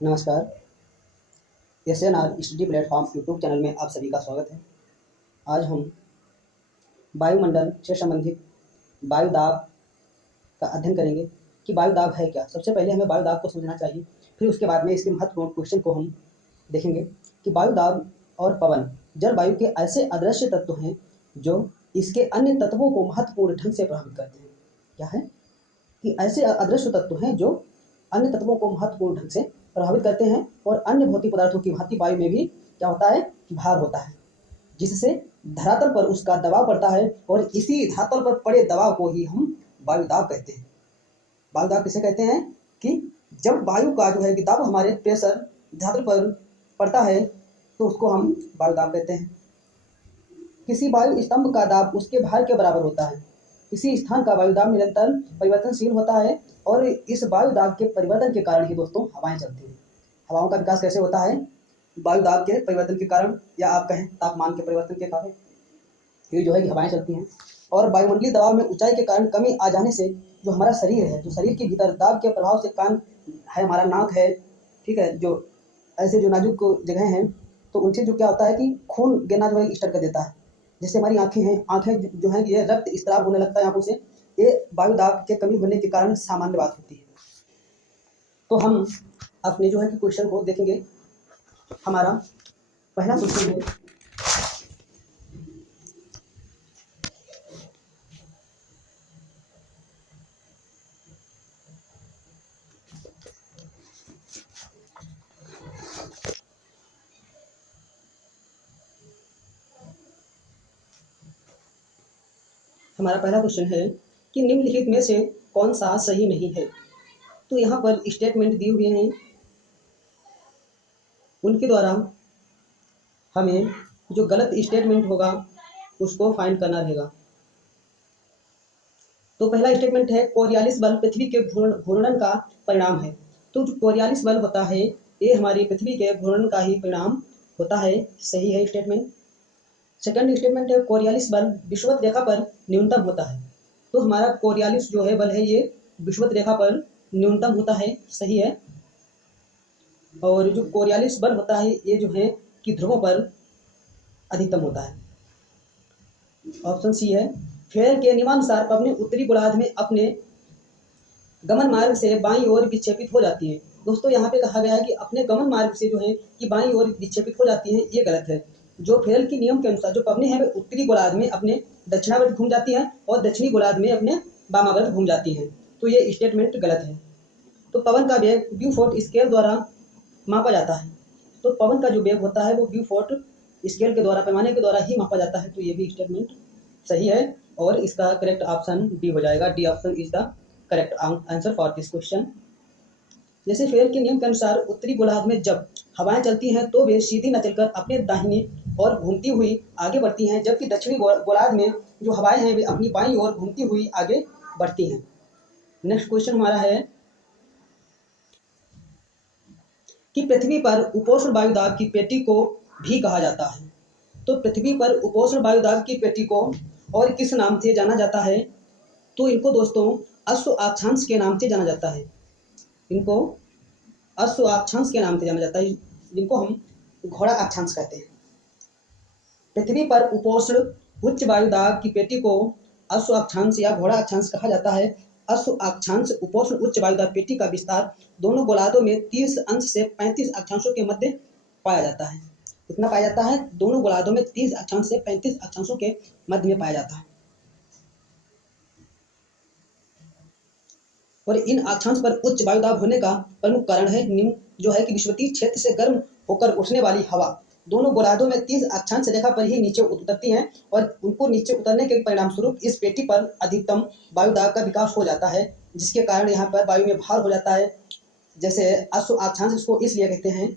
नमस्कार। SNR study platform YouTube channel में आप सभी का स्वागत है। आज हम वायुमंडल से संबंधित वायु दाब का अध्ययन करेंगे कि वायु दाब है क्या। सबसे पहले हमें वायु दाब को समझना चाहिए, फिर उसके बाद में इसके महत्वपूर्ण क्वेश्चन को हम देखेंगे कि वायु दाब और पवन जलवायु के ऐसे अदृश्य तत्व हैं जो इसके अन्य तत्वों को महत्वपूर्ण ढंग से प्रभावित करते हैं। क्या है कि ऐसे अदृश्य तत्व हैं जो अन्य तत्वों को महत्वपूर्ण ढंग से प्रभावित करते हैं और अन्य भौतिक पदार्थों की भांति वायु में भी क्या होता है, भार होता है, जिससे धरातल पर उसका दबाव पड़ता है और इसी धरातल पर पड़े दबाव को ही हम वायु दाब कहते हैं। वायु दाब किसे कहते हैं कि जब वायु का जो है कि दाब हमारे प्रेशर धरातल पर पड़ता है तो उसको हम वायु दाब कहते हैं। किसी वायु स्तंभ का दाब उसके भार के बराबर होता है। किसी स्थान का वायु दाब निरंतर परिवर्तनशील होता है और इस वायु दाब के परिवर्तन के कारण ही दोस्तों हवाएं चलती हैं। हवाओं का विकास कैसे होता है? वायु दाब के परिवर्तन के कारण, या आप कहें तापमान के परिवर्तन के कारण ये जो है कि हवाएं चलती हैं। और वायुमंडलीय दबाव में ऊंचाई के कारण कमी आ जाने से जो हमारा शरीर है, जो शरीर के भीतर दाब के प्रभाव से कान है, हमारा नाक है, ठीक है, जो ऐसे जो नाजुक जगह हैं, तो उनसे जो क्या होता है कि खून गिरना जो है स्टार्ट कर देता है। जैसे हमारी आंखें हैं, आंखें जो हैं ये रक्त स्त्राव होने लगता है आंखों से। ये वायु दाब के कमी होने के कारण सामान्य बात होती है। तो हम अपने जो है कि क्वेश्चन को देखेंगे। हमारा पहला क्वेश्चन है, कि निम्नलिखित में से कौन सा सही नहीं है। तो यहाँ पर स्टेटमेंट दिए हुए हैं, उनके द्वारा हमें जो गलत स्टेटमेंट होगा उसको फाइंड करना रहेगा। तो पहला स्टेटमेंट है कोरियालिस बल पृथ्वी के घूर्णन का परिणाम है। तो जो कोरियालिस बल होता है ये हमारी पृथ्वी के घूर्णन का ही परिणाम होता है। सही है स्टेटमेंट। सेकंड स्टेटमेंट है कोरियालिस बल विषुवत रेखा पर न्यूनतम होता है। तो हमारा कोरियालिस जो है बल है ये विषुवत रेखा पर न्यूनतम होता है। सही है। और जो कोरियालिस बल होता है ये जो है कि ध्रुवों पर अधिकतम होता है। ऑप्शन सी है। फेयर के नियमानुसार पवनें उत्तरी गोलार्ध में अपने गमन मार्ग से बाईं ओर विक्षेपित हो जाती है। दोस्तों यहाँ पे कहा गया है कि अपने गमन मार्ग से जो है कि बाईं ओर विक्षेपित हो जाती है, ये गलत है। जो फेयर के नियम के अनुसार जो पवनें हैं वे उत्तरी गोलार्ध में अपने दक्षिणावर्त घूम जाती हैं और दक्षिणी गोलार्ध में अपने वामावर्त घूम जाती हैं। तो ये स्टेटमेंट गलत है। तो पवन का वेग ब्यूफोर्ट स्केल द्वारा मापा जाता है। तो पवन का जो वेग होता है वो ब्यूफोर्ट स्केल के द्वारा, पैमाने के द्वारा ही मापा जाता है। तो ये भी स्टेटमेंट सही है और इसका करेक्ट ऑप्शन डी हो जाएगा। D option is the correct answer for this question. जैसे फेयर के नियम के अनुसार उत्तरी गोलार्ध में जब हवाएं चलती हैं तो वे सीधी न चलकर अपने दाहिने और घूमती हुई आगे बढ़ती हैं, जबकि दक्षिणी गोलार्ध में जो हवाएं हैं वे अपनी बाईं ओर घूमती हुई आगे बढ़ती हैं। नेक्स्ट क्वेश्चन हमारा है कि पृथ्वी पर उपोष्ण वायुदाब की पेटी को भी कहा जाता है। तो पृथ्वी पर उपोष्ण वायुदाब की पेटी को और किस नाम से जाना जाता है? तो इनको दोस्तों अश्व अक्षांश के नाम से जाना जाता है। इनको अश्व अक्षांश के नाम से जाना जाता है, जिनको हम घोड़ा अक्षांश कहते हैं। पृथ्वी पर उपोष्ण उच्च वायुदाब की पेटी को अश्व अक्षांश या घोड़ा अक्षांश कहा जाता है। अश्व अक्षांश उपोष्ण उच्च वायुदाब पेटी का विस्तार दोनों गोलार्धों में 30 अंश से 35 अक्षांशों के मध्य पाया जाता है। कितना पाया जाता है? दोनों गोलार्धों में 30 अक्षांश से 35 अक्षांशों के मध्य में पाया जाता है। और इन अक्षांश पर उच्च वायुदाब होने का प्रमुख कारण है निम्न, जो है कि विषुवतीय क्षेत्र से गर्म होकर उठने वाली हवा दोनों गोलार्धों में 30 अक्षांश रेखा पर ही नीचे उतरती हैं और उनको नीचे उतरने के परिणाम स्वरूप इस पेटी पर अधिकतम वायुदाब का विकास हो जाता है, जिसके कारण यहाँ पर वायु में भार हो जाता है। जैसे अश्व अक्षांश इसको इसलिए कहते हैं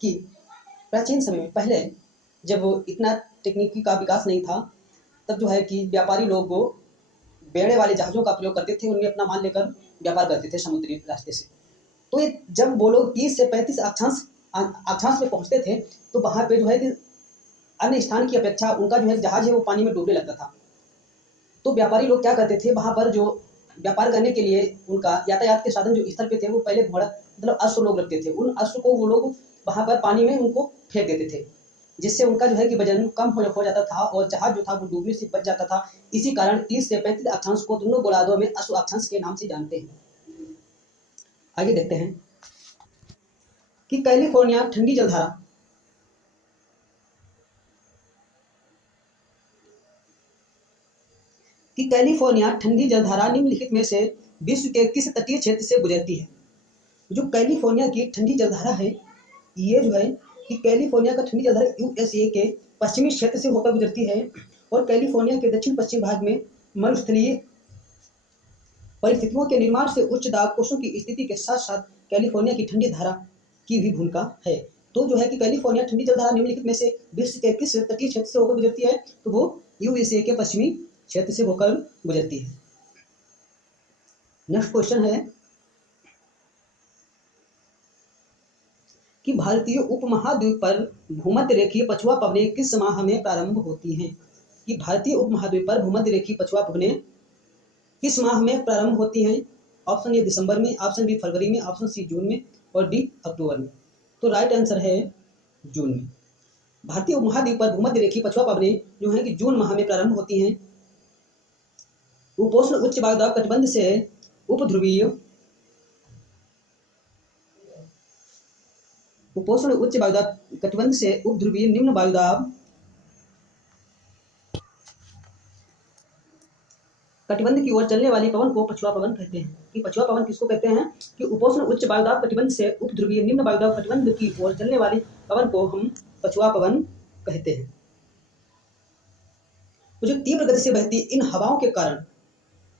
कि प्राचीन समय में, पहले जब इतना तकनीकी का विकास नहीं था, तब जो है कि व्यापारी लोग बेड़े वाले जहाज़ों का प्रयोग करते थे, उनमें अपना माल लेकर व्यापार करते थे समुद्री रास्ते से। तो ये जब वो लोग 30 से 35 अक्षांश में पहुंचते थे तो वहाँ पे जो है कि अन्य स्थान की अपेक्षा उनका जो है जहाज है वो पानी में डूबने लगता था। तो व्यापारी लोग क्या करते थे, वहाँ पर जो व्यापार करने के लिए उनका यातायात के साधन जो स्थल पे थे वो पहले घोड़ा मतलब अश्व लोग रखते थे। उन अश्व को वो लोग वहाँ पर पानी में उनको फेंक देते थे, जिससे उनका जो है कि वजन कम हो जाता था और जहाज जो था वो डूबने से बच जाता था। इसी कारण 30 से 35 अक्षांश को दोनों गोलार्धों में अश्व अक्षांश के नाम से जानते हैं। आगे देखते हैं कि कैलिफोर्निया ठंडी जलधारा निम्नलिखित में से विश्व के किस तटीय क्षेत्र से गुजरती है। जो कैलिफोर्निया की ठंडी जलधारा है, ये जो है कि कैलिफोर्निया का ठंडी जलधारा यूएसए के पश्चिमी क्षेत्र से होकर गुजरती है और कैलिफोर्निया के दक्षिण पश्चिम भाग में मरुस्थलीय परिस्थितियों के निर्माण से उच्च दाब कोषों की स्थिति के साथ साथ कैलिफोर्निया की ठंडी धारा की भी भूमिका है। तो जो है कि कैलिफोर्निया ठंडी जलधारा निम्नलिखित में से विश्व के किस तटीय क्षेत्र से होकर गुजरती है, तो वो यूएसए के पश्चिमी क्षेत्र से होकर गुजरती है। नेक्स्ट क्वेश्चन है कि भारतीय उपमहाद्वीप पर भूमध्य रेखीय पछुआ पवनें किस माह में प्रारंभ होती हैं। कि भारतीय उपमहाद्वीप पर भूमध्य रेखीय पछुआ पवनें किस माह में प्रारंभ होती हैं। ऑप्शन ए दिसंबर में, ऑप्शन बी फरवरी में, ऑप्शन सी जून में और डी अक्टूबर में। तो राइट आंसर है जून में। भारतीय उपमहाद्वीप पर भूमध्य रेखीय पछुआ पवनें जो है कि जून माह में प्रारंभ होती हैं। उपोष्ण उच्च वायुदाब कटिबंध से उपध्रुवीय उपोष्ण उच्च वायुदाब कटिबंध से उपध्रुवीय निम्न वायुदाब कटिबंध की ओर चलने वाली पवन को पछुआ पवन कहते हैं। कि पछुआ पवन किसको कहते हैं? कि उपोष्ण उच्च वायुदाब कटिबंध से उपध्रुवीय निम्न वायुदाब कटिबंध की ओर चलने वाली पवन को हम पछुआ पवन कहते हैं। तो जो तीव्र गति से बहती इन हवाओं के कारण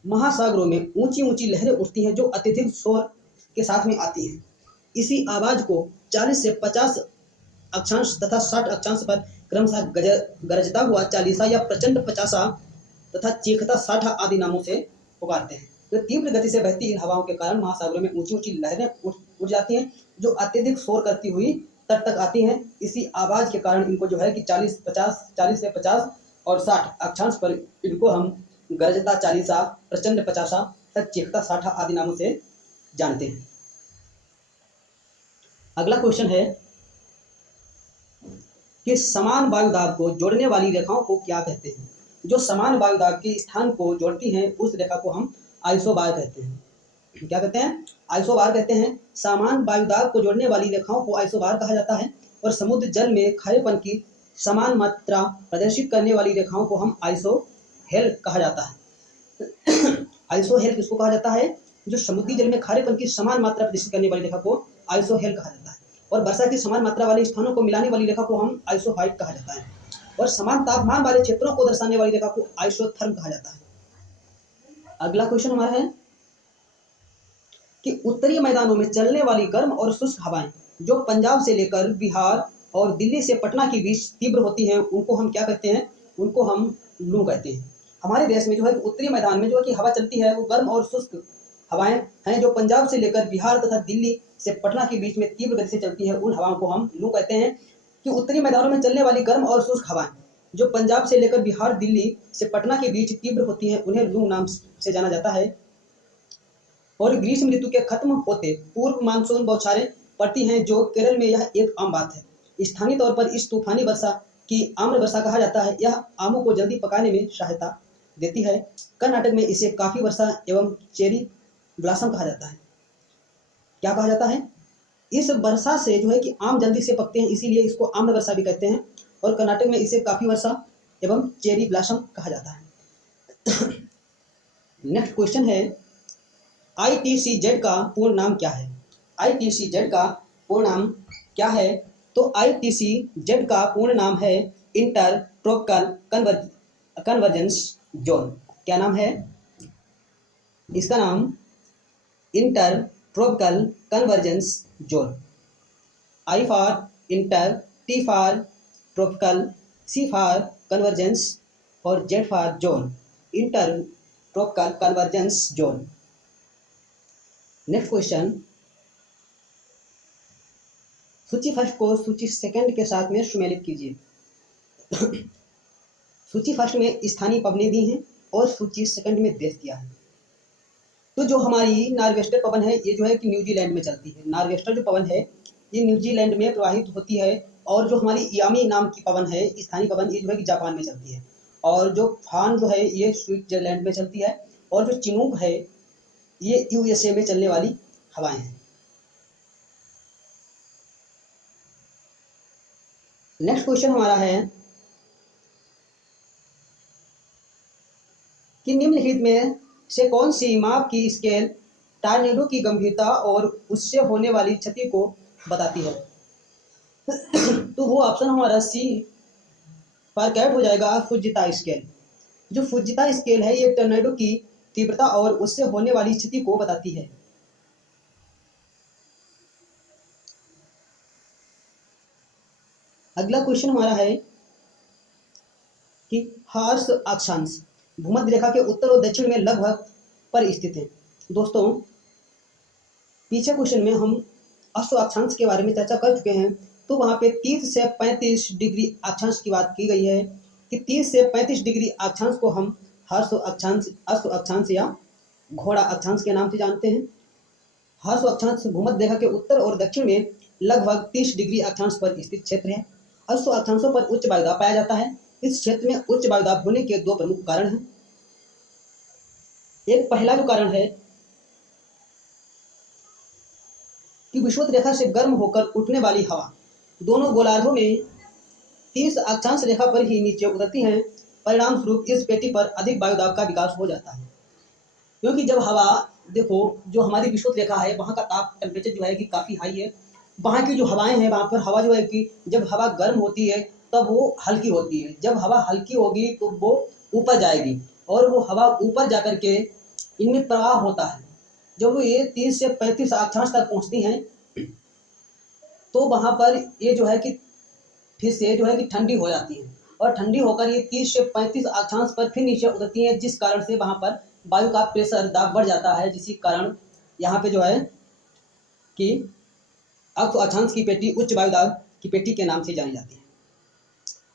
महासागरों में ऊंची ऊंची लहरें उठती हैं जो अत्यधिक शोर के साथ में आती हैं। इसी आवाज को 40 से 50 अक्षांश तथा 60 अक्षांश पर क्रमशः गरजता हुआ 40 या प्रचंड 50 तथा चीखता 60 आदि नामों से पुकारते हैं। तो तीव्र गति से बहती इन हवाओं के कारण महासागरों में ऊंची ऊंची लहरें उठ जाती हैं जो अत्यधिक शोर करती हुई तट तक आती हैं। इसी आवाज के कारण इनको जो है कि 40 से 50 और 60 अक्षांश पर इनको हम गरजता 40, प्रचंड 50 तथा चीखता 60 आदि नामों से जानते हैं। अगला क्वेश्चन है कि समान वायुदाब को जोड़ने वाली रेखाओं को क्या कहते हैं। जो समान वायुदाब के स्थान को जोड़ती हैं उस रेखा को हम आइसोबार कहते हैं। क्या कहते हैं? आइसोबार कहते हैं। समान वायुदाब को जोड़ने वाली रेखाओं को आइसोबार कहा जाता है और समुद्र जल में खारेपन की समान मात्रा प्रदर्शित करने वाली रेखाओं को हम आइसोहेल कहा जाता है। आइसोहेल किसको कहा जाता है? जो समुद्री जल में खारेपन की समान मात्रा प्रदर्शित करने वाली रेखा को आइसोहेल कहा जाता है और वर्षा की समान मात्रा वाले स्थानों को मिलाने वाली रेखा को हम आइसोहाइट कहा जाता है और समान तापमान वाले क्षेत्रों को दर्शाने वाली रेखा को आइसोथर्म कहा जाता है। अगला क्वेश्चन हमारा है कि उत्तरीय मैदानों में चलने वाली गर्म और शुष्क हवाएं जो पंजाब से लेकर बिहार और दिल्ली से पटना के बीच तीव्र होती हैं उनको हम क्या कहते हैं? उनको हम लू कहते हैं। हमारे देश में जो है उत्तरी मैदान में जो है कि हवा चलती है वो गर्म और शुष्क हवाएं हैं जो पंजाब से लेकर बिहार तथा दिल्ली से पटना के बीच में तीव्र गति से चलती है। उन हवाओं को हम लू कहते हैं। कि उत्तरी मैदानों में चलने वाली गर्म और शुष्क हवाएं जो पंजाब से लेकर बिहार दिल्ली से पटना के बीच तीव्र होती हैं उन्हें लू नाम से जाना जाता है। और ग्रीष्म ऋतु के खत्म होते पूर्व मानसून बौछारें पड़ती हैं जो केरल में यह एक आम बात है। स्थानीय तौर पर इस तूफानी वर्षा की आम्र वर्षा कहा जाता है। यह आमों को जल्दी पकाने में सहायता देती है। कर्नाटक में इसे काफी वर्षा एवं चेरी ब्लॉसम कहा जाता है। क्या कहा जाता है? इस वर्षा से जो है कि आम जल्दी से पकते हैं इसीलिए इसको आम्र वर्षा भी कहते हैं और कर्नाटक में इसे काफी वर्षा एवं चेरी ब्लॉसम कहा जाता है। नेक्स्ट क्वेश्चन है ITCZ का पूर्ण नाम क्या है? ITCZ का पूर्ण नाम क्या है? तो ITCZ का पूर्ण नाम है इंटर ट्रॉपिकल कन्वर्जेंस जोन। क्या नाम है इसका? नाम inter tropical convergence zone. I for inter, T for tropical, C for convergence और Z for zone. Inter tropical convergence zone. Next question, सूची फर्स्ट को सूची सेकंड के साथ में सुमेलित कीजिए। सूची फर्स्ट में स्थानीय पवनें दी हैं और सूची सेकंड में देश दिया है। तो जो हमारी नॉर्वेस्टर पवन है ये जो है कि न्यूजीलैंड में चलती है। नॉर्वेस्टर जो पवन है ये न्यूजीलैंड में प्रवाहित होती है। और जो हमारी यामी नाम की पवन है, स्थानीय पवन, ये जो है कि जापान में चलती है। और जो फान जो है ये स्विट्जरलैंड में चलती है। और जो चिनूक है ये यूएसए में चलने वाली हवाएं हैं। नेक्स्ट क्वेश्चन हमारा है कि निम्नलिखित में से कौन सी माप की स्केल टॉर्नेडो की गंभीरता और उससे होने वाली क्षति को बताती है। तो वो ऑप्शन हमारा सी पर कैट हो जाएगा, फुजिता स्केल। जो फुजिता स्केल है ये टॉर्नेडो की तीव्रता और उससे होने वाली क्षति को बताती है। अगला क्वेश्चन हमारा है कि हार्श अक्षांश भूमध्य रेखा के उत्तर और दक्षिण में लगभग पर स्थित है। दोस्तों पीछे क्वेश्चन में हम अश्व अक्षांश के बारे में चर्चा कर चुके हैं। तो वहाँ पे 30 से 35 डिग्री अक्षांश की बात की गई है कि 30 से 35 डिग्री अक्षांश को हम हर्ष अक्षांश, अश्व अक्षांश या घोड़ा अक्षांश के नाम से जानते हैं। हर्ष अक्षांश भूमध्य रेखा के उत्तर और दक्षिण में लगभग 30 डिग्री अक्षांश पर स्थित क्षेत्र है। अश्व अक्षांशों पर उच्च वायुदाब पाया जाता है। इस क्षेत्र में उच्च वायुदाब होने के दो प्रमुख कारण हैं। एक पहला जो कारण है कि विषुवत रेखा से गर्म होकर उठने वाली हवा दोनों गोलार्धों में 30 अक्षांश रेखा पर ही नीचे उतरती हैं। परिणाम स्वरूप इस पेटी पर अधिक वायुदाब का विकास हो जाता है। क्योंकि जब हवा, देखो जो हमारी विषुवत रेखा है वहाँ का ताप टेम्परेचर जो है कि काफ़ी हाई है। वहाँ की जो हवाएं हैं वहाँ पर हवा जो है कि जब हवा गर्म होती है तब वो हल्की होती है। जब हवा हल्की होगी तो वो ऊपर जाएगी और वो हवा ऊपर जा कर के इनमें प्रवाह होता है। जब वो ये 30 से 35 अक्षांश तक पहुँचती हैं तो वहाँ पर ये जो है कि फिर से जो है कि ठंडी हो जाती है। और ठंडी होकर ये 30 से 35 अक्षांश पर फिर नीचे उतरती है, जिस कारण से वहाँ पर वायु का प्रेशर, दाब बढ़ जाता है। जिसके कारण यहाँ पे जो है कि अब अक्षांश की पेटी उच्च वायुदाब की पेटी के नाम से जानी जाती है।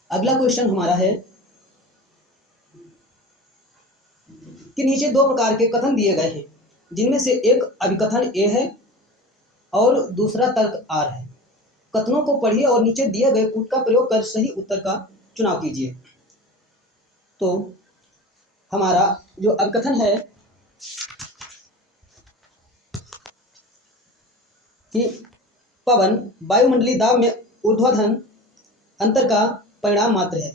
अगला क्वेश्चन हमारा है कि नीचे दो प्रकार के कथन दिए गए हैं, जिनमें से एक अभिकथन ए है और दूसरा तर्क आर है। कथनों को पढ़िए और नीचे दिए गए कूट का प्रयोग कर सही उत्तर का चुनाव कीजिए। तो हमारा जो अभिकथन है कि पवन वायुमंडलीय दाब में ऊर्ध्वाधर अंतर का परिणाम मात्र है।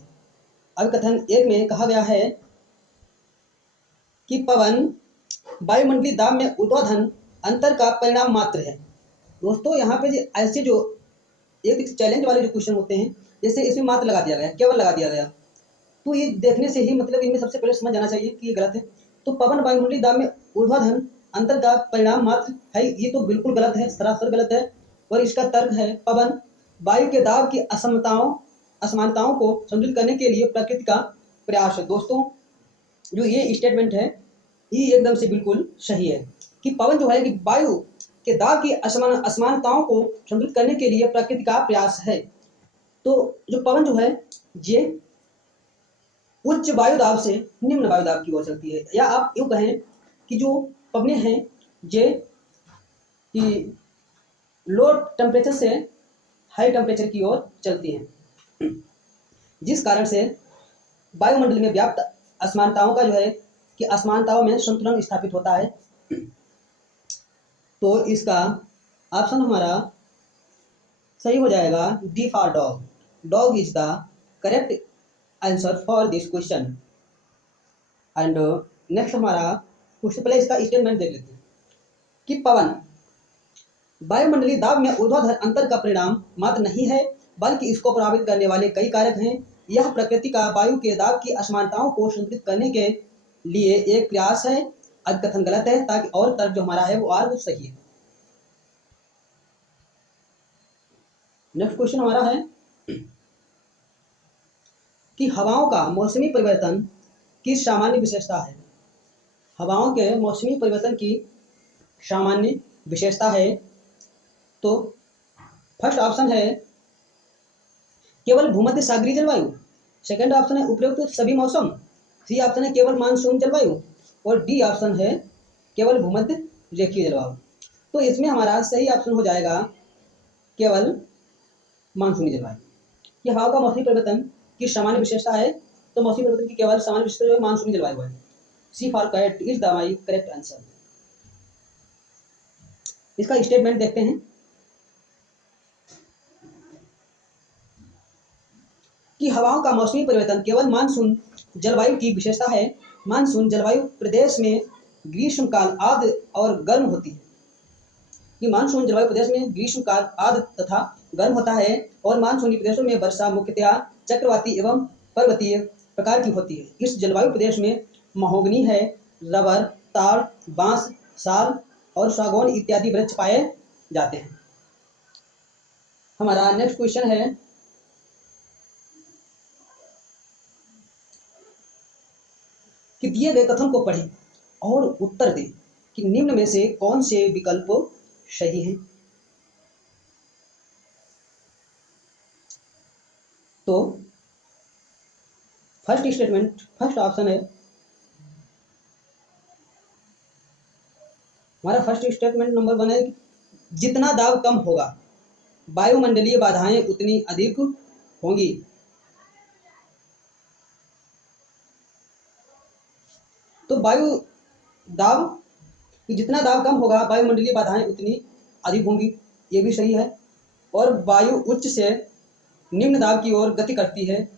अभिकथन एक में कहा गया है कि पवन वायुमंडलीय दाब में ऊर्ध्वाधर अंतर का परिणाम मात्र है। दोस्तों यहाँ पे ऐसे जो एक चैलेंज वाले जो क्वेश्चन होते हैं, जैसे इसमें मात्र लगा दिया गया, केवल लगा दिया गया, तो ये देखने से ही मतलब इनमें सबसे पहले समझ जाना चाहिए कि ये गलत है। तो पवन वायुमंडलीय दाब में ऊर्ध्वाधर अंतर का परिणाम मात्र है, ये तो बिल्कुल गलत है, सरासर गलत है। और इसका तर्क है पवन वायु के दाब की असमानताओं को संतुलित करने के लिए प्रकृति का प्रयास है। दोस्तों जो ये स्टेटमेंट है ये एकदम से बिल्कुल सही है कि पवन जो है कि वायु के दाब की असमानताओं को संतुलित करने के लिए प्रकृति का प्रयास है। तो जो पवन जो है ये उच्च वायुदाब से निम्न वायुदाब की ओर चलती है, या आप यूँ कहें कि जो पवनें हैं ये कि लो टेम्परेचर से हाई टेम्परेचर की ओर चलती हैं, जिस कारण से वायुमंडल में व्याप्त असमानताओं का जो है कि असमानताओं में संतुलन स्थापित होता है। तो इसका ऑप्शन हमारा सही हो जाएगा D for dog. Dog is the correct answer for this question. And next हमारा क्वेश्चन, पहले इसका स्टेटमेंट देख लेते हैं कि पवन वायुमंडलीय दाब में ऊर्ध्वाधर अंतर का परिणाम मात्र नहीं है, बल्कि इसको प्रभावित करने वाले कई कारक हैं। यह प्रकृति का वायु के दाब की असमानताओं को संतुलित करने के लिए एक प्रयास है। अभिकथन गलत है, ताकि और तर्क जो हमारा है वो आर वो सही है। नेक्स्ट क्वेश्चन हमारा है कि हवाओं का मौसमी परिवर्तन की सामान्य विशेषता है। हवाओं के मौसमी परिवर्तन की सामान्य विशेषता है। तो फर्स्ट ऑप्शन है केवल भूमध्य सागरीय जलवायु, सेकंड ऑप्शन है उपरोक्त सभी मौसम, सी ऑप्शन है केवल मानसून जलवायु, और डी ऑप्शन है केवल भूमध्य रेखीय जलवायु। तो इसमें हमारा सही ऑप्शन हो जाएगा केवल मानसूनी जलवायु। ये हवा का मौसमी परिवर्तन की सामान्य विशेषता है, तो मौसमी परिवर्तन की केवल सामान्य विशेषता जो है मानसूनी जलवायु है। C for cat is the my correct answer. इसका स्टेटमेंट देखते हैं कि हवाओं का मौसमी परिवर्तन केवल मानसून जलवायु की विशेषता है। मानसून जलवायु प्रदेश में ग्रीष्मकाल आर्द्र और गर्म होती है। कि मानसून जलवायु प्रदेश में ग्रीष्मकाल आर्द्र तथा गर्म होता है और मानसूनी प्रदेशों में वर्षा मुख्यतया चक्रवाती एवं पर्वतीय प्रकार की होती है। इस जलवायु प्रदेश में महोगनी है, रबर, ताड़, बांस, साल और सागौन इत्यादि वृक्ष पाए जाते हैं। हमारा नेक्स्ट क्वेश्चन है कि दिए गए कथन को पढ़ें और उत्तर दें कि निम्न में से कौन से विकल्प सही हैं। तो फर्स्ट ऑप्शन है हमारा फर्स्ट स्टेटमेंट नंबर 1 है, जितना दाब कम होगा वायुमंडलीय बाधाएं उतनी अधिक होंगी। तो वायु दाब कि जितना दाब कम होगा वायुमंडलीय बाधाएं उतनी अधिक होंगी, ये भी सही है। और वायु उच्च से निम्न दाब की ओर गति करती है,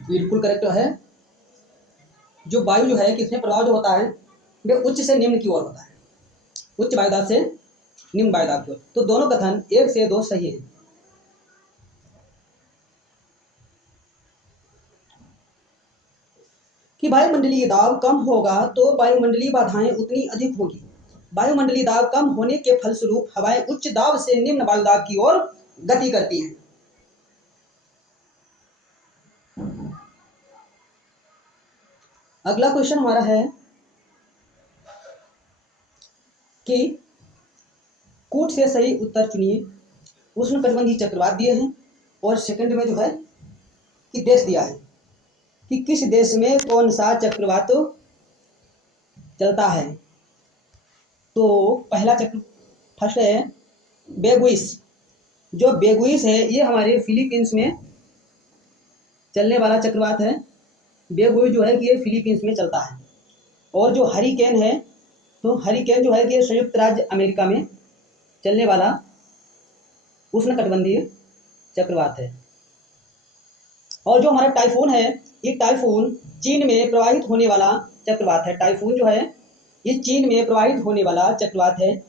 बिल्कुल करेक्ट है। जो वायु जो है कि इसमें प्रभाव जो होता है वह उच्च से निम्न की ओर होता है, उच्च वायुदाब से निम्न वायुदाब की ओर। तो दोनों कथन 1 से 2 सही है। कि वायुमंडलीय दाब कम होगा तो वायुमंडलीय बाधाएं उतनी अधिक होगी। वायुमंडलीय दाब कम होने के फलस्वरूप हवाएं उच्च दाब से निम्न वायुदाब की ओर गति करती हैं। अगला क्वेश्चन हमारा है कि कूट से सही उत्तर चुनिए। उष्णकटिबंधीय चक्रवात दिए हैं और सेकंड में जो है कि देश दिया है कि किस देश में कौन सा चक्रवात चलता है। तो पहला चक्र फर्स्ट है बेगुइस। जो बेगुइस है ये हमारे फिलीपींस में चलने वाला चक्रवात है। बेगुइस जो है कि ये फिलीपींस में चलता है। और जो हरिकेन है, तो हरिकेन जो है कि ये संयुक्त राज्य अमेरिका में चलने वाला उष्णकटिबंधीय चक्रवात है। और जो हमारा टाइफून है, ये टाइफून चीन में प्रवाहित होने वाला चक्रवात है। टाइफून जो है ये चीन में प्रवाहित होने वाला चक्रवात है।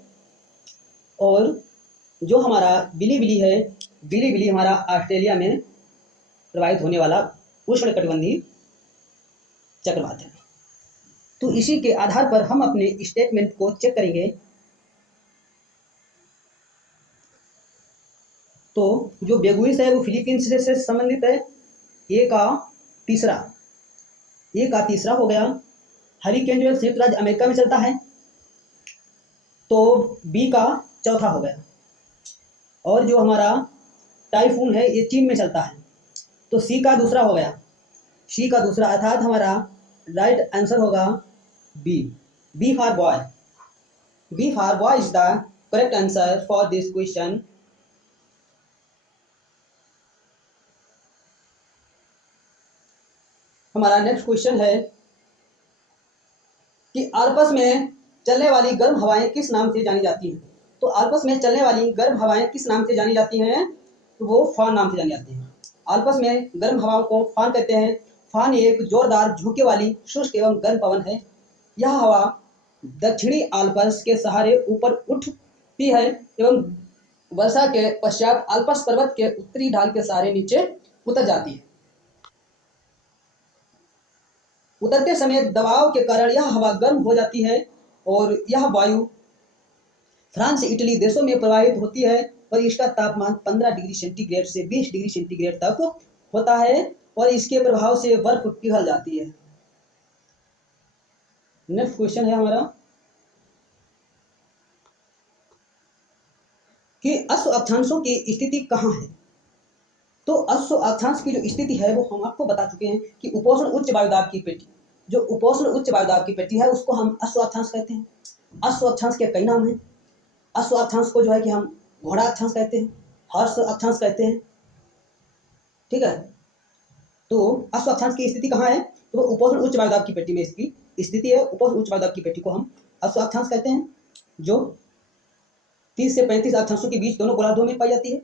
और जो हमारा बिलीबिली है, बिलीबिली हमारा ऑस्ट्रेलिया में प्रवाहित होने वाला उष्णकटिबंधीय चक्रवात है। तो इसी के आधार पर हम अपने स्टेटमेंट को चेक करेंगे। तो जो बेगुइस है वो फिलीपींस से संबंधित है, ए का तीसरा हो गया। हरिकेन जो है संयुक्त राज्य अमेरिका में चलता है, तो बी का चौथा हो गया। और जो हमारा टाइफून है ये चीन में चलता है, तो सी का दूसरा हो गया। सी का दूसरा अर्थात हमारा राइट आंसर होगा B for boy. B for boy is the correct answer for this question. हमारा नेक्स्ट क्वेश्चन है कि आपस में चलने वाली गर्म हवाएं किस नाम से जानी जाती हैं। तो आपस में चलने वाली गर्म हवाएं किस नाम से जानी जाती हैं, तो वो फान नाम से जानी जाती हैं। आपस में गर्म हवाओं को फान कहते हैं। फान एक जोरदार झोंके वाली शुष्क एवं गर्म पवन है। यह हवा दक्षिणी आल्प्स के सहारे ऊपर उठती है एवं वर्षा के पश्चात आल्प्स पर्वत के उत्तरी ढाल के सहारे नीचे उतर जाती है। उतरते समय दबाव के कारण यह हवा गर्म हो जाती है और यह वायु फ्रांस इटली देशों में प्रवाहित होती है और इसका तापमान 15 डिग्री सेंटीग्रेड से 20 डिग्री सेंटीग्रेड तक होता है और इसके प्रभाव से बर्फ पिघल जाती है। नेक्स्ट क्वेश्चन है हमारा कि अश्व अक्षांशों की स्थिति कहाँ है। तो अश्व अक्षांश की जो स्थिति है वो हम आपको बता चुके हैं कि उपोष्ण उच्च वायुदाब की पेटी, जो उपोष्ण उच्च वायुदाब की पेटी है उसको हम अश्व अक्षांश कहते हैं। अश्व अक्षांश के कई नाम हैं। अश्व अक्षांश को जो है कि हम घोड़ा अक्षांश कहते हैं, हर्ष अक्षांश कहते हैं, ठीक है। तो अश्व अक्षांश की स्थिति कहाँ है? तो वो उपोष्ण उच्च वायुदाब की पेटी में इसकी स्थिति है। उपोष्ण उच्च वायुदाब की पेटी को हम अश्व अक्षांश कहते हैं, जो 30 से 35 अक्षांशों के बीच दोनों गोलार्धों में पाई जाती है।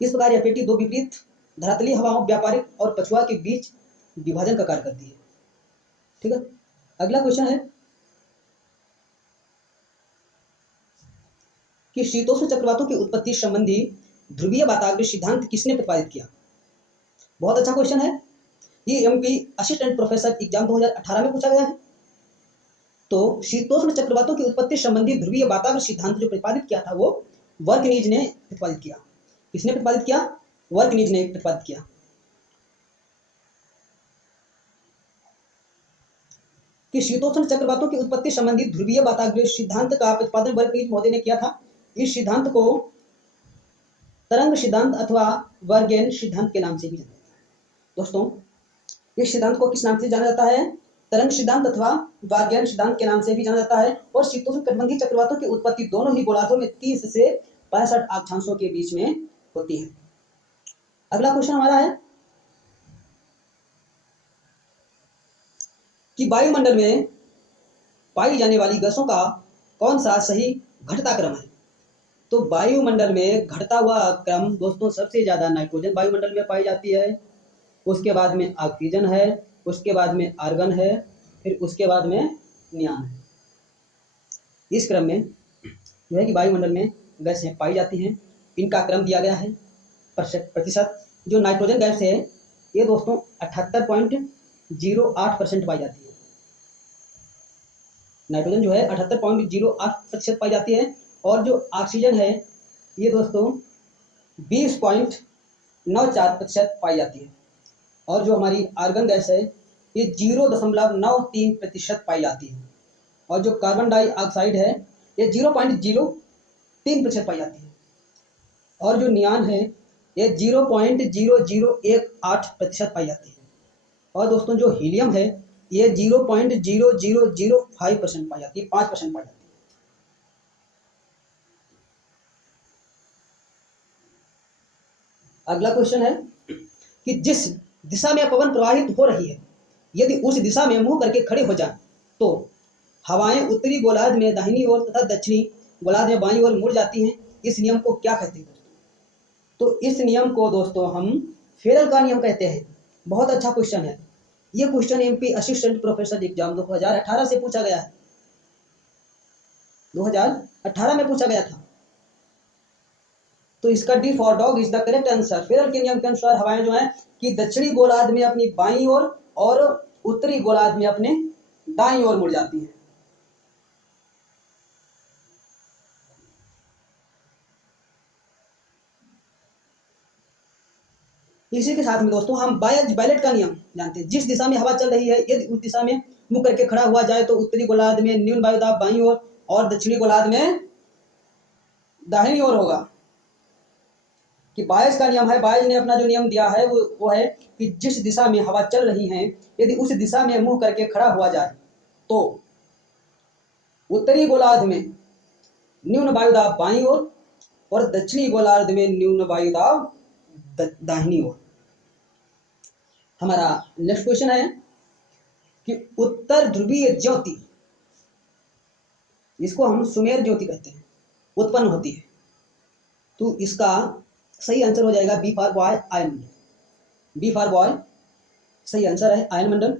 इस प्रकार यह पेटी दो विपरीत धरातलीय हवाओं, व्यापारिक और पछुआ के बीच विभाजन का कार्य करती है, ठीक है। अगला क्वेश्चन है कि शीतोष्ण चक्रवातों की उत्पत्ति संबंधी ध्रुवीय वाताग्र सिद्धांत किसने प्रतिपादित किया? बहुत अच्छा क्वेश्चन है। ये एमपी असिस्टेंट प्रोफेसर एग्जाम 2018 में पूछा गया है। तो शीतोष्ण चक्रवातों की उत्पत्ति संबंधी ध्रुवीय वाताग्र सिद्धांत जो प्रतिपादित किया था वो वर्कनीज ने प्रतिपादित किया। किसने प्रतिपादित किया? वर्कनीज ने प्रतिपादित किया। कि शीतोष्ण चक्रवातों की उत्पत्ति संबंधी ध्रुवीय वाताग्र सिद्धांत का प्रतिपादन वर्कनीज महोदय ने किया था। इस सिद्धांत को तरंग सिद्धांत अथवा वर्गेन सिद्धांत के नाम से भी जाना जाता है। दोस्तों, इस सिद्धांत को किस नाम से जाना जाता है? तरंग सिद्धांत अथवा वर्गेन सिद्धांत के नाम से भी जाना जाता है। और शीतोष्ण कटिबंधीय चक्रवातों की उत्पत्ति दोनों ही गोलार्धों में 30 से 65 अक्षांशों के बीच में होती है। अगला क्वेश्चन हमारा है कि वायुमंडल में पाई जाने वाली गैसों का कौन सा सही घटता क्रम है? तो वायुमंडल में घटता हुआ क्रम दोस्तों सबसे ज्यादा नाइट्रोजन वायुमंडल में पाई जाती है, उसके बाद में ऑक्सीजन है, उसके बाद में आर्गन है, फिर उसके बाद में नियान है। इस क्रम में जो है कि वायुमंडल में गैसें पाई जाती हैं, इनका क्रम दिया गया है प्रतिशत। जो नाइट्रोजन गैस है ये दोस्तों 78.08% पाई जाती है। नाइट्रोजन जो है 78.08% पाई जाती है। और जो ऑक्सीजन है ये दोस्तों 20.94% पाई जाती है। और जो हमारी आर्गन गैस है ये 0.93% पाई जाती है। और जो कार्बन डाइऑक्साइड है ये 0.03% पाई जाती है। और जो नियान है ये 0.0018% पाई जाती है। और दोस्तों जो हीलियम है ये 0.0005% पाई जाती है, 5% पाई जाती है। अगला क्वेश्चन है कि जिस दिशा में पवन प्रवाहित हो रही है यदि उस दिशा में मुंह करके खड़े हो जाए तो हवाएं उत्तरी गोलार्ध में दाहिनी ओर तथा दक्षिणी गोलार्ध में बाईं ओर मुड़ जाती हैं। इस नियम को क्या कहते हैं दोस्तों? तो इस नियम को दोस्तों हम फेरल का नियम कहते हैं। बहुत अच्छा क्वेश्चन है। ये question MP assistant professor exam 2018 से पूछा गया है, 2018 में पूछा गया था। तो इसका D for dog is the correct answer. Feral के नियम के अनुसार हवाएं जो है कि दक्षिणी गोलार्ध में अपनी बाईं ओर और उत्तरी गोलार्ध में अपने दाईं ओर मुड़ जाती है। इसी के साथ में दोस्तों हम बायलेट का नियम जानते हैं। जिस दिशा में हवा चल रही है यदि उस दिशा में मुंह करके खड़ा हुआ जाए तो उत्तरी गोलार्ध में न्यून वायुदाब बाईं ओर और दक्षिणी गोलार्ध में दाहिनी ओर होगा। कि बायस का नियम है, बायस ने अपना जो नियम दिया है वो है कि जिस दिशा में हवा चल रही है यदि उस दिशा में मुंह करके खड़ा हुआ जाए तो उत्तरी गोलार्ध में न्यून वायुदाब बाईं ओर और दक्षिणी गोलार्ध में न्यून वायुदाब दाहिनी ओर। हमारा नेक्स्ट क्वेश्चन है कि उत्तर ध्रुवीय ज्योति, इसको हम सुमेर ज्योति कहते हैं, उत्पन्न होती है। तो इसका सही आंसर हो जाएगा बी फॉर बॉय आयन मंडल। बी फॉर बॉय सही आंसर है आयन मंडल।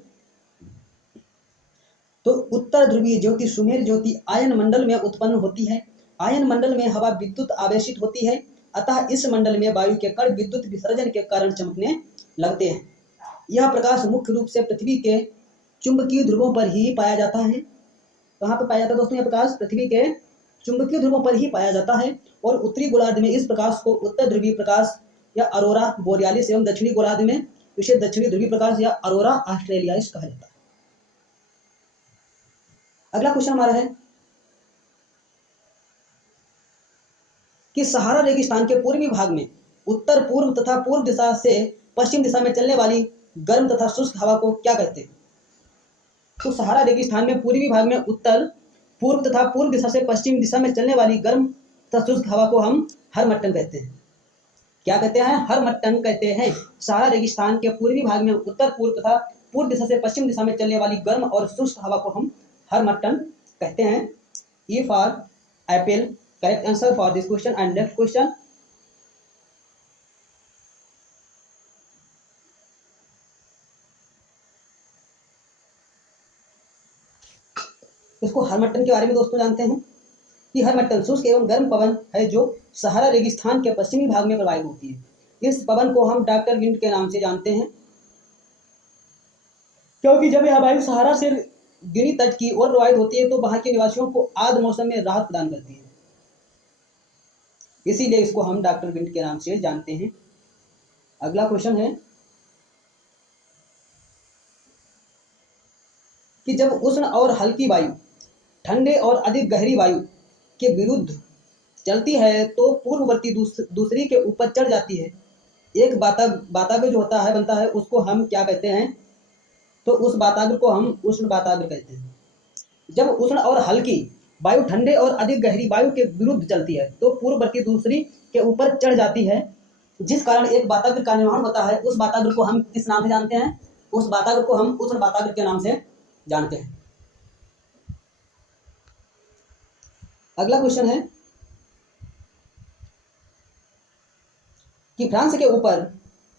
तो उत्तर ध्रुवीय ज्योति सुमेर ज्योति आयन मंडल में उत्पन्न होती है। आयन मंडल में हवा विद्युत आवेशित होती है, अतः इस मंडल में वायु के कण विद्युत विसर्जन के कारण चमकने लगते हैं। यह प्रकाश मुख्य रूप से पृथ्वी के चुंबकीय ध्रुवों पर ही पाया जाता है। कहाँ पर पाया जाता है दोस्तों? यह प्रकाश पृथ्वी के चुंबकीय ध्रुवों पर ही पाया जाता है। और उत्तरी गोलार्ध में इस प्रकाश को उत्तर ध्रुवीय प्रकाश या अरोरा बोरियालिस एवं दक्षिणी गोलार्ध में इसे दक्षिणी ध्रुवीय प्रकाश या अरोरा ऑस्ट्रेलियाइस कहा जाता है। अगला क्वेश्चन हमारा है कि सहारा रेगिस्तान के पूर्वी भाग में उत्तर पूर्व तथा पूर्व दिशा से पश्चिम दिशा में चलने वाली गर्म तथा शुष्क हवा को क्या कहते हैं? तो सहारा रेगिस्तान में पूर्वी भाग में उत्तर पूर्व तथा पूर्व दिशा से पश्चिम दिशा में चलने वाली गर्म तथा शुष्क हवा को हम हरमट्टन कहते हैं। क्या कहते हैं? हरमट्टन कहते हैं। सहारा रेगिस्तान के पूर्वी भाग में उत्तर पूर्व तथा पूर्व दिशा से पश्चिम दिशा में चलने वाली गर्म और शुष्क हवा को हम हरमट्टन कहते हैं। E for Apple, correct answer for this question. And next question, इसको हरमट्टन के बारे में दोस्तों जानते हैं कि हरमट्टन शुष्क एवं गर्म पवन है जो सहारा रेगिस्तान के पश्चिमी भाग में प्रवाहित होती है। इस पवन को हम डॉक्टर विंड के नाम से जानते हैं, क्योंकि जब यह वायु सहारा से गिनी तट की ओर प्रवाहित होती है तो वहां के निवासियों को आर्द्र मौसम में राहत प्रदान करती है, इसीलिए इसको हम डॉक्टर विंड के नाम से जानते हैं। अगला क्वेश्चन है कि जब उष्ण और हल्की वायु ठंडे और अधिक गहरी वायु के विरुद्ध चलती है तो पूर्ववर्ती दूसरी के ऊपर चढ़ जाती है। एक वाताग्र जो होता है बनता है, उसको हम क्या कहते हैं? तो उस वाताग्र को हम उष्ण वाताग्र कहते हैं। जब उष्ण और हल्की वायु ठंडे और अधिक गहरी वायु के विरुद्ध चलती है तो पूर्ववर्ती दूसरी के ऊपर चढ़ जाती है, जिस कारण एक वाताग्र का निर्माण होता है। उस वाताग्र को हम किस नाम से जानते हैं? उस वाताग्र को हम उष्ण वाताग्र के नाम से जानते हैं। अगला क्वेश्चन है कि फ्रांस के ऊपर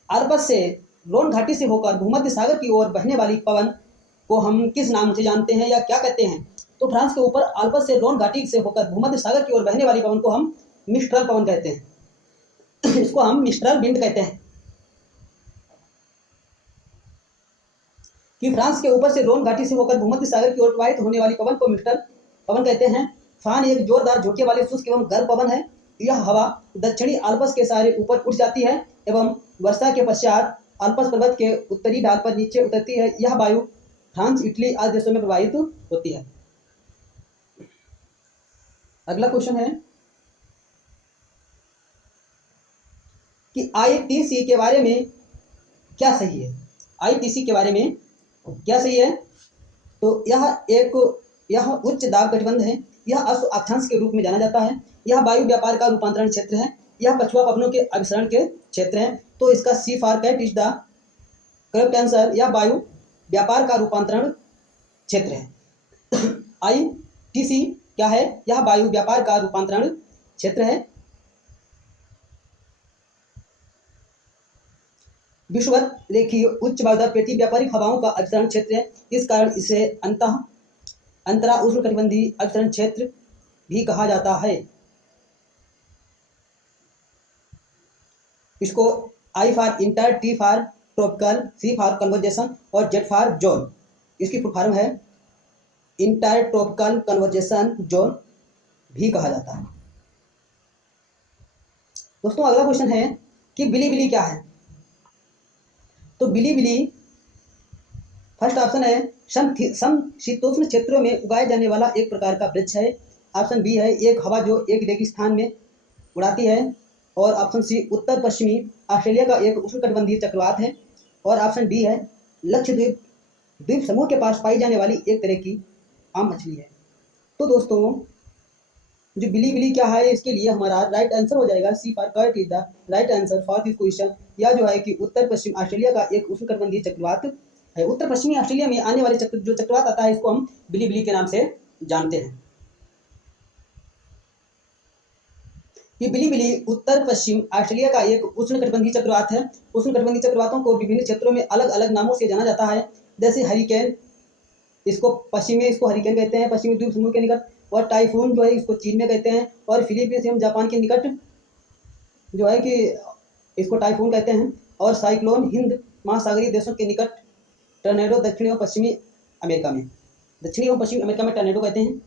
आल्प्स से रोन घाटी से होकर भूमध्य सागर की ओर बहने वाली पवन को हम किस नाम से जानते हैं या क्या कहते हैं? तो फ्रांस के ऊपर आल्प्स से रोन घाटी से होकर भूमध्य सागर की ओर बहने वाली पवन को हम मिस्ट्रल पवन कहते हैं। इसको हम मिस्ट्रल विंड कहते हैं। कि फ्रांस के ऊपर से रोन घाटी से होकर भूमध्य सागर की ओर प्रवाहित होने वाली पवन को मिस्ट्रल पवन कहते हैं। फान एक जोरदार झोंके वाले शुष्क एवं गर्म पवन है। यह हवा दक्षिणी आल्प्स के सहारे ऊपर उठ जाती है एवं वर्षा के पश्चात आल्प्स पर्वत के उत्तरी ढाल पर नीचे उतरती है। यह वायु फ्रांस, इटली आदि देशों में प्रवाहित होती है। अगला क्वेश्चन है कि आईटीसी के बारे में क्या सही है? आईटीसी के बारे में क्या सही है? तो यह उच्च दाब गठबंधन है। यह अश्व अक्षांश के रूप में जाना जाता है। यह वायु व्यापार का रूपांतरण क्षेत्र है। यह पछुआ पवनों के अभिसरण के क्षेत्र है। तो इसका C for cat is the correct answer. यह वायु व्यापार का रूपांतरण क्षेत्र है। आईटीसी क्या है? यह वायु व्यापार का रूपांतरण क्षेत्र है। विषुवत रेखीय उच्च वायुदाब पेटी व्यापारिक हवाओं का अभिसरण क्षेत्र है। इस कारण इसे अंतरा उष्णकटिबंधीय अभिसरण क्षेत्र भी कहा जाता है। इसको I for inter, T for tropical, C for convergence और जेड फॉर जोन, इसकी फुल फॉर्म है इंटर ट्रॉपिकल कन्वर्जेशन जोन भी कहा जाता है। दोस्तों अगला क्वेश्चन है कि बिलीबिली क्या है? तो बिलीबिली फर्स्ट ऑप्शन है समशीतोष्ण क्षेत्रों में उगाए जाने वाला एक प्रकार का वृक्ष है। ऑप्शन बी है एक हवा जो एक रेगिस्तान में उड़ाती है। और ऑप्शन सी उत्तर पश्चिमी ऑस्ट्रेलिया का एक उष्णकटिबंधीय चक्रवात है। और ऑप्शन डी है लक्षद्वीप द्वीप समूह के पास पाई जाने वाली एक तरह की आम मछली है। तो दोस्तों जो बिलीबिली क्या है, इसके लिए हमारा राइट आंसर हो जाएगा C for correct is the right answer for this question. या जो है कि उत्तर पश्चिम ऑस्ट्रेलिया का एक उष्णकटिबंधीय चक्रवात है। उत्तर पश्चिमी ऑस्ट्रेलिया में आने वाले जो चक्रवात आता है इसको हम बिलीबिली के नाम से जानते हैं। ये बिलीबिली उत्तर पश्चिम ऑस्ट्रेलिया का एक उष्णकटिबंधीय चक्रवात है। उष्णकटिबंधीय चक्रवातों को विभिन्न क्षेत्रों में अलग अलग नामों से जाना जाता है। जैसे हरिकेन, इसको पश्चिम में इसको हरिकेन कहते हैं पश्चिमी द्वीप समूह के निकट। और टाइफून जो है इसको चीन में कहते हैं। और फिलीपींस एवं जापान के निकट जो है कि इसको टाइफून कहते हैं। और साइक्लोन हिंद महासागरीय देशों के निकट टर्नेडो दक्षिणी एवं पश्चिमी अमेरिका में टर्नेडो कहते हैं।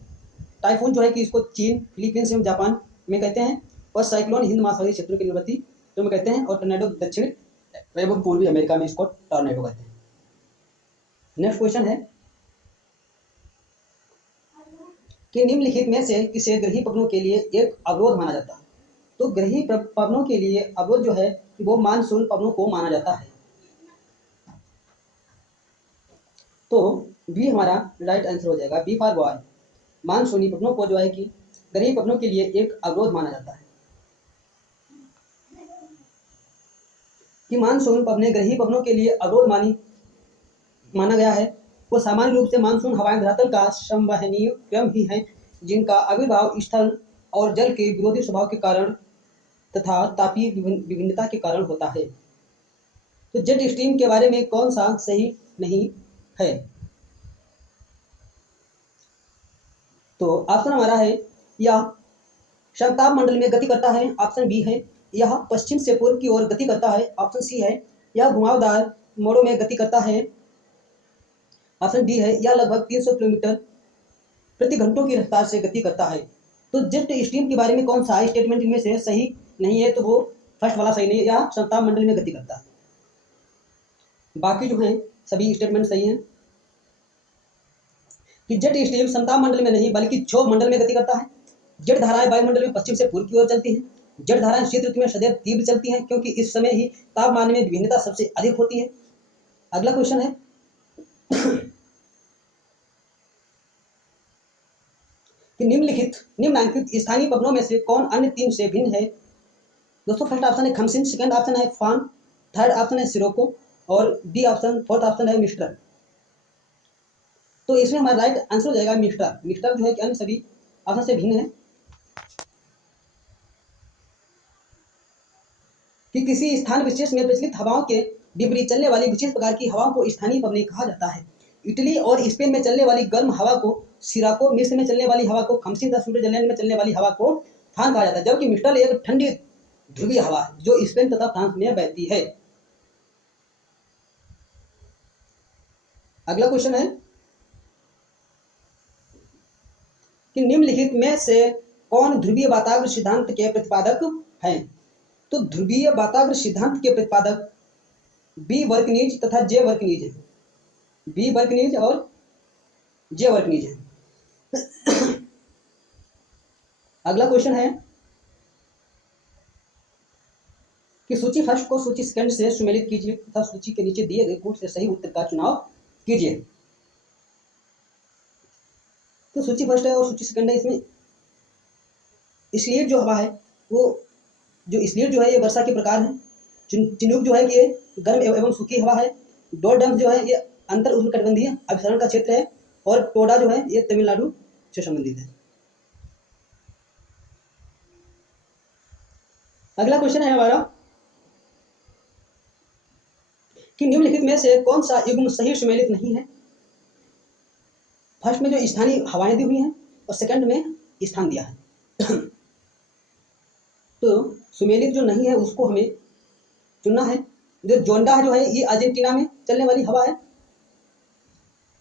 टाइफून जो है कि इसको चीन, फिलीपींस एवं जापान में कहते हैं। और साइक्लोन हिंद महासागरीय क्षेत्रों के निकटवर्ती जो में कहते हैं। और टर्नेडो दक्षिण एवं पूर्वी अमेरिका में इसको टॉर्नेडो कहते हैं। नेक्स्ट क्वेश्चन है कि निम्नलिखित में से किसे ग्रही पवनों के लिए एक अवरोध माना जाता है? तो ग्रही पवनों के लिए अवरोध जो है वो मानसून पवनों को माना जाता है। तो बी हमारा राइट आंसर हो जाएगा, बी फॉर बॉय। मानसूनी पवनों को जो है कि गर्मी पवनों के लिए एक अवरोध माना जाता है, कि मानसून पवनें ग्रही पवनों के लिए अवरोध माना गया है। वो सामान्य रूप से मानसून हवाएं धरातल का संवहनीय क्रम ही हैं, जिनका आविर्भाव स्थल और जल के विरोधी स्वभाव के कारण तथा तापीय विभिन्नता के कारण होता है। तो जेट स्ट्रीम के बारे में कौन सा सही नहीं है? तो ऑप्शन हमारा है, यह समताप मंडल में गति करता है, ऑप्शन बी है। यह पश्चिम से पूर्व की ओर गति करता है, ऑप्शन सी है। यह घुमावदार मोड़ों में गति करता है, ऑप्शन डी है। यह लगभग 300 किलोमीटर प्रति घंटों की रफ्तार से गति करता है। तो जेट स्ट्रीम के बारे में कौन सा स्टेटमेंट इनमें से सही नहीं है? तो वो फर्स्ट वाला सही नहीं है, यह समताप मंडल में गति करता है। बाकी जो है सभी स्टेटमेंट सही हैं कि जेट स्ट्रीम समताप मंडल में नहीं बल्कि क्षोभ मंडल में गति करता है। जेट धाराएं वायुमंडल में पश्चिम से पूर्व की ओर चलती हैं। जेट धाराएं शीत ऋतु में सदैव तीव्र चलती हैं, क्योंकि इस समय ही तापमान में विभिन्नता सबसे अधिक होती है। अगला क्वेश्चन है कि निम्नलिखित स्थानीय पवनों में से कौन अन्य तीन से भिन्न है? दोस्तों फर्स्ट ऑप्शन है खमसिन, सेकंड ऑप्शन है फान, थर्ड ऑप्शन है सिरोको और फोर्थ ऑप्शन है मिस्टर। तो इसमें हमारा राइट आंसर हो जाएगा मिस्टर। मिस्टर जो है कि अन्य सभी ऑप्शन से भिन्न है। कि किसी स्थान विशेष में प्रचलित हवाओं के विपरीत चलने वाली विशेष प्रकार की हवाओं को स्थानीय पवनें कहा जाता है। इटली और स्पेन में चलने वाली गर्म हवा को सिराको, मिस्र में चलने वाली हवा को खमसिन तथा स्विट्जरलैंड में चलने वाली हवा को फान कहा जाता है, जबकि मिस्टर एक ठंडी ध्रुवीय हवा है जो स्पेन तथा फ्रांस में बहती है। अगला क्वेश्चन है कि निम्नलिखित में से कौन ध्रुवीय वाताग्र सिद्धांत के प्रतिपादक हैं? तो ध्रुवीय वाताग्र सिद्धांत के प्रतिपादक बी वर्कनीज तथा जे वर्कनीज है। बी वर्कनीज और जे वर्कनीज है। अगला क्वेश्चन है कि सूची फर्स्ट को सूची सेकंड से सुमेलित कीजिए तथा सूची के नीचे दिए गए कोड से सही उत्तर का चुनाव कीजिए। तो सूची फर्स्ट है और सूची सेकंड है। इसमें स्लीट जो हवा है वो जो स्लीट जो है ये वर्षा के प्रकार है। चिनूक जो है कि ये गर्म एवं सूखी हवा है। डोलडम्प जो है ये अंतर उष्णकटिबंधीय अभिसरण का क्षेत्र है और टोडा जो है ये तमिलनाडु से संबंधित है। अगला क्वेश्चन है हमारा कि निम्नलिखित में से कौन सा युग्म सही सुमेलित नहीं है? फर्स्ट में जो स्थानीय हवाएं दी हुई हैं और सेकंड में स्थान दिया है। तो सुमेलित जो नहीं है उसको हमें चुनना है। जो जोंडा जो है ये अर्जेंटीना में चलने वाली हवा है।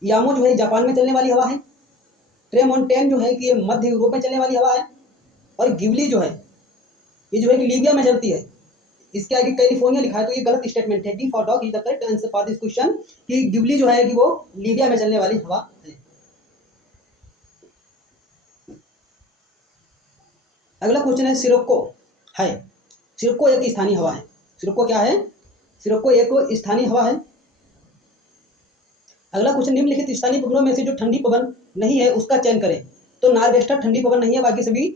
यामो जो है जापान में चलने वाली हवा है। ट्रेमोंटेन जो है कि ये मध्य यूरोप में चलने वाली हवा है। और गिबली जो है ये जो है कि लीबिया में चलती है। इसके आगे कैलिफोर्निया लिखा है तो ये गलत स्टेटमेंट है। D for dog is the correct answer for this question कि गिबली जो है कि वो लीबिया में चलने वाली हवा है। अगला क्वेश्चन है सिरोको है। सिरोको एक स्थानीय हवा है। सिरोको क्या है? सिरोको एक स्थानीय हवा है। अगला क्वेश्चन निम्नलिखित स्थानीय पवनों में से जो ठंडी पवन नहीं है उसका चयन करें। तो नॉर्वेस्टर ठंडी पवन नहीं है, बाकी सभी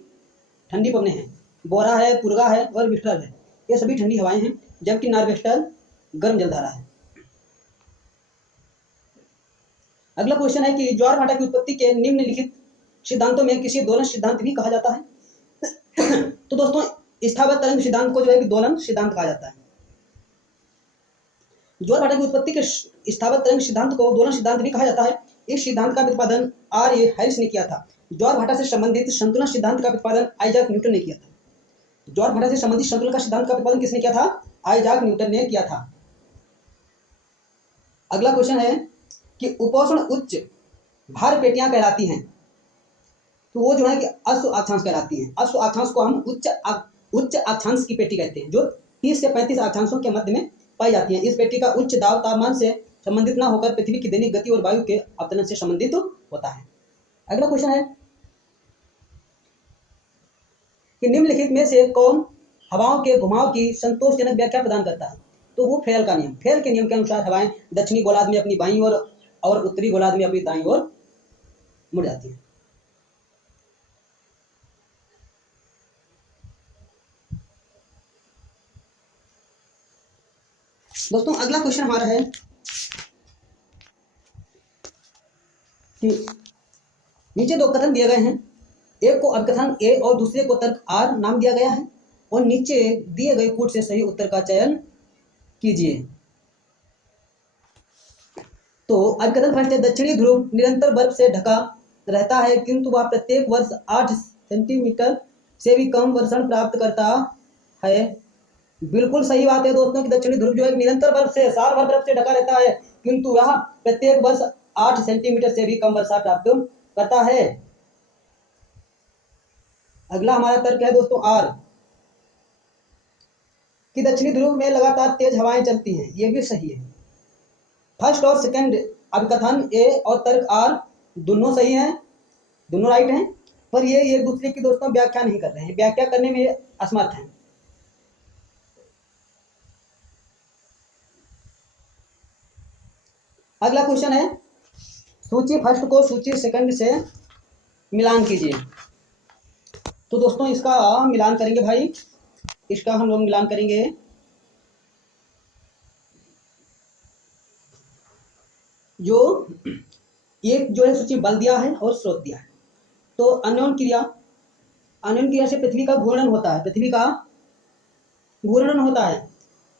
ठंडी पवनें हैं। बोरा है, पुर्गा है और मिस्टर है, ये सभी ठंडी हवाएं हैं, जबकि नॉर्वेस्टर गर्म जलधारा है। अगला क्वेश्चन है कि ज्वार भाटा की उत्पत्ति के निम्नलिखित सिद्धांतों में किसी दोलन सिद्धांत भी कहा जाता है? तो दोस्तों स्थावर तरंग सिद्धांत को जो है कि दोलन सिद्धांत कहा जाता है। ज्वार भाटा की उत्पत्ति के स्थावर तरंग सिद्धांत को दोलन सिद्धांत भी कहा जाता है। इस सिद्धांत का प्रतिपादन आर.ए. हैरिस ने किया था। ज्वार भाटा से संबंधित संतुलन सिद्धांत का प्रतिपादन आइजैक न्यूटन ने किया था। ज्वार भाटा से संबंधित संतुलन का सिद्धांत का प्रतिपादन किसने किया था? आइजैक न्यूटन ने किया था। अगला क्वेश्चन है कि उपोष्ण उच्च भार पेटियां कहलाती हैं। तो वो जो है कि अश्व अक्षांश कहलाती हैं। अश्व अक्षांश को हम उच्च अक्षांश की पेटी कहते हैं, जो 30 से 35 अक्षांशों के मध्य में पाई जाती हैं। इस पेटी का उच्च दाब तापमान से संबंधित न होकर पृथ्वी की दैनिक गति और वायु के अवतरण से संबंधित होता है। अगला क्वेश्चन है कि निम्नलिखित में से कौन हवाओं के घुमाव की संतोषजनक व्याख्या प्रदान करता है? तो वो फेरल का नियम। फेरल के नियम के अनुसार हवाएं दक्षिणी गोलार्ध में अपनी बाईं ओर और उत्तरी गोलार्ध में अपनी दाईं ओर मुड़ जाती हैं। दोस्तों अगला क्वेश्चन हमारा है कि नीचे दो कथन दिए गए हैं, एक को अभिकथन ए और दूसरे को तर्क आर नाम दिया गया है और नीचे दिए गए कूट से सही उत्तर का चयन कीजिए। तो अभिकथन फर्स्ट है, दक्षिणी ध्रुव निरंतर बर्फ से ढका रहता है किंतु वह प्रत्येक वर्ष 8 सेंटीमीटर से भी कम वर्षण प्राप्त करता है। बिल्कुल सही बात है दोस्तों कि दक्षिणी ध्रुव जो है निरंतर बर्फ से साल भर बर्फ से ढका रहता है किंतु वह प्रत्येक वर्ष 8 सेंटीमीटर से भी कम वर्षा प्राप्त करता है। अगला हमारा तर्क है दोस्तों आर, कि दक्षिणी ध्रुव में लगातार तेज हवाएं चलती हैं, ये भी सही है। फर्स्ट और सेकंड अभिकथन ए और तर्क आर दोनों सही हैं, दोनों राइट हैं, पर ये एक दूसरे की दोस्तों व्याख्या नहीं कर रहे हैं, व्याख्या करने में असमर्थ हैं। अगला क्वेश्चन है, सूची फर्स्ट को सूची सेकंड से मिलान कीजिए। तो दोस्तों इसका मिलान करेंगे भाई, इसका हम लोग मिलान करेंगे। जो एक जो है सूची बल दिया है और स्रोत दिया है। तो अन्योन क्रिया से पृथ्वी का घूर्णन होता है, पृथ्वी का घूर्णन होता है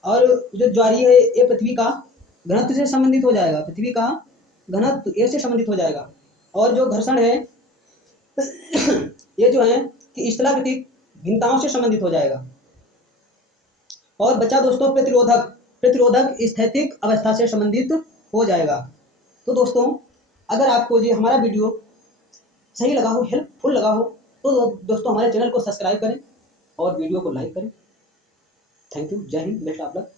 और जो ज्वारी है ये पृथ्वी का घनत्व से संबंधित हो जाएगा, पृथ्वी का घनत्व ए से संबंधित हो जाएगा। और जो घर्षण है ये जो है कि स्थलाकृतिक भिन्नताओं से संबंधित हो जाएगा। और बचा दोस्तों प्रतिरोधक स्थैतिक अवस्था से संबंधित हो जाएगा। तो दोस्तों अगर आपको ये हमारा वीडियो सही लगा हो, हेल्पफुल लगा हो, तो दोस्तों हमारे चैनल को सब्सक्राइब करें और वीडियो को लाइक करें। थैंक यू, जय हिंद, बेस्ट ऑफ लक।